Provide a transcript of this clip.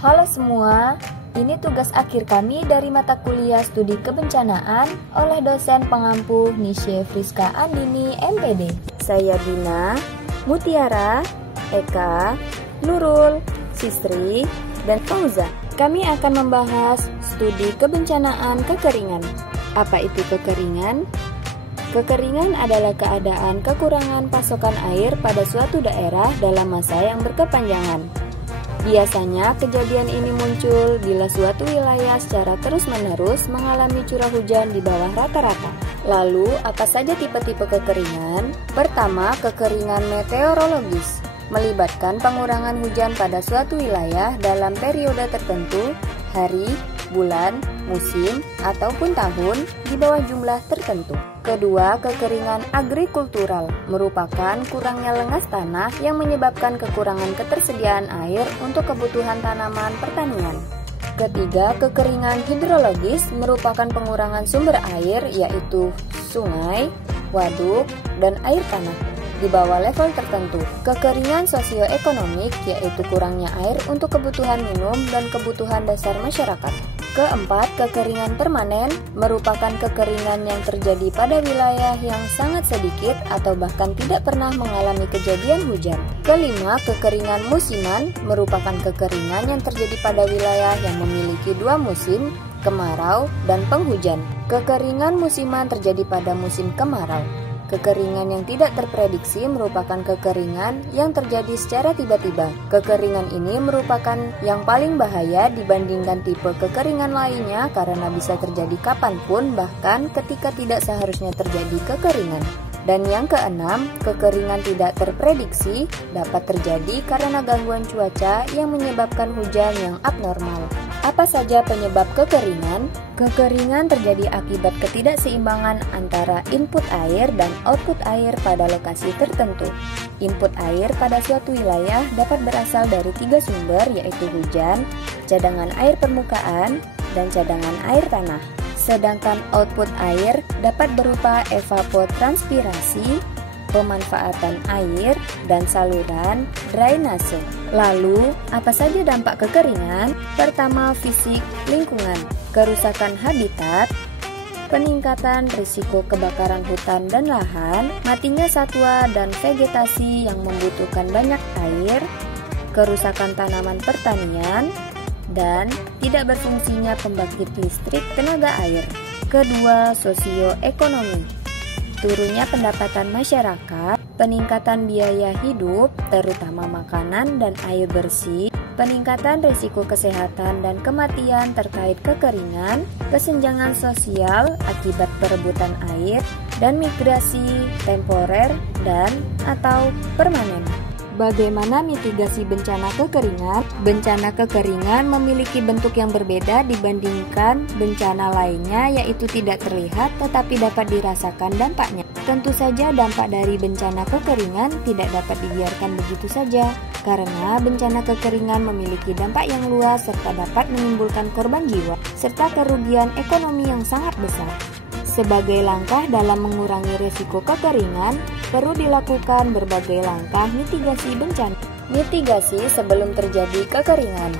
Halo semua, ini tugas akhir kami dari mata kuliah Studi Kebencanaan oleh dosen pengampu Nisye Friska Andini, MPD. Saya Dina, Mutiara, Eka, Nurul, Sistri, dan Fauza. Kami akan membahas studi kebencanaan kekeringan. Apa itu kekeringan? Kekeringan adalah keadaan kekurangan pasokan air pada suatu daerah dalam masa yang berkepanjangan. Biasanya kejadian ini muncul bila suatu wilayah secara terus-menerus mengalami curah hujan di bawah rata-rata. Lalu, apa saja tipe-tipe kekeringan? Pertama, kekeringan meteorologis, melibatkan pengurangan hujan pada suatu wilayah dalam periode tertentu, hari, bulan, musim, ataupun tahun di bawah jumlah tertentu. Kedua, kekeringan agrikultural, merupakan kurangnya lengas tanah yang menyebabkan kekurangan ketersediaan air untuk kebutuhan tanaman pertanian. Ketiga, kekeringan hidrologis, merupakan pengurangan sumber air yaitu sungai, waduk, dan air tanah di bawah level tertentu. Kekeringan sosioekonomik, yaitu kurangnya air untuk kebutuhan minum dan kebutuhan dasar masyarakat. Keempat, kekeringan permanen, merupakan kekeringan yang terjadi pada wilayah yang sangat sedikit atau bahkan tidak pernah mengalami kejadian hujan. Kelima, kekeringan musiman, merupakan kekeringan yang terjadi pada wilayah yang memiliki dua musim, kemarau dan penghujan. Kekeringan musiman terjadi pada musim kemarau. Kekeringan yang tidak terprediksi merupakan kekeringan yang terjadi secara tiba-tiba. Kekeringan ini merupakan yang paling bahaya dibandingkan tipe kekeringan lainnya karena bisa terjadi kapanpun, bahkan ketika tidak seharusnya terjadi kekeringan. Dan yang keenam, kekeringan tidak terprediksi dapat terjadi karena gangguan cuaca yang menyebabkan hujan yang abnormal. Apa saja penyebab kekeringan? Kekeringan terjadi akibat ketidakseimbangan antara input air dan output air pada lokasi tertentu. Input air pada suatu wilayah dapat berasal dari tiga sumber, yaitu hujan, cadangan air permukaan, dan cadangan air tanah. Sedangkan output air dapat berupa evapotranspirasi, pemanfaatan air, dan saluran drainase. Lalu, apa saja dampak kekeringan? Pertama, fisik lingkungan, kerusakan habitat, peningkatan risiko kebakaran hutan dan lahan, matinya satwa dan vegetasi yang membutuhkan banyak air, kerusakan tanaman pertanian, dan tidak berfungsinya pembangkit listrik tenaga air. Kedua, sosioekonomi, turunnya pendapatan masyarakat, peningkatan biaya hidup, terutama makanan dan air bersih, peningkatan risiko kesehatan dan kematian terkait kekeringan, kesenjangan sosial akibat perebutan air, dan migrasi temporer dan atau permanen. Bagaimana mitigasi bencana kekeringan? Bencana kekeringan memiliki bentuk yang berbeda dibandingkan bencana lainnya, yaitu tidak terlihat tetapi dapat dirasakan dampaknya. Tentu saja dampak dari bencana kekeringan tidak dapat dibiarkan begitu saja, karena bencana kekeringan memiliki dampak yang luas serta dapat menimbulkan korban jiwa, serta kerugian ekonomi yang sangat besar. Sebagai langkah dalam mengurangi risiko kekeringan, perlu dilakukan berbagai langkah mitigasi bencana. Mitigasi sebelum terjadi kekeringan.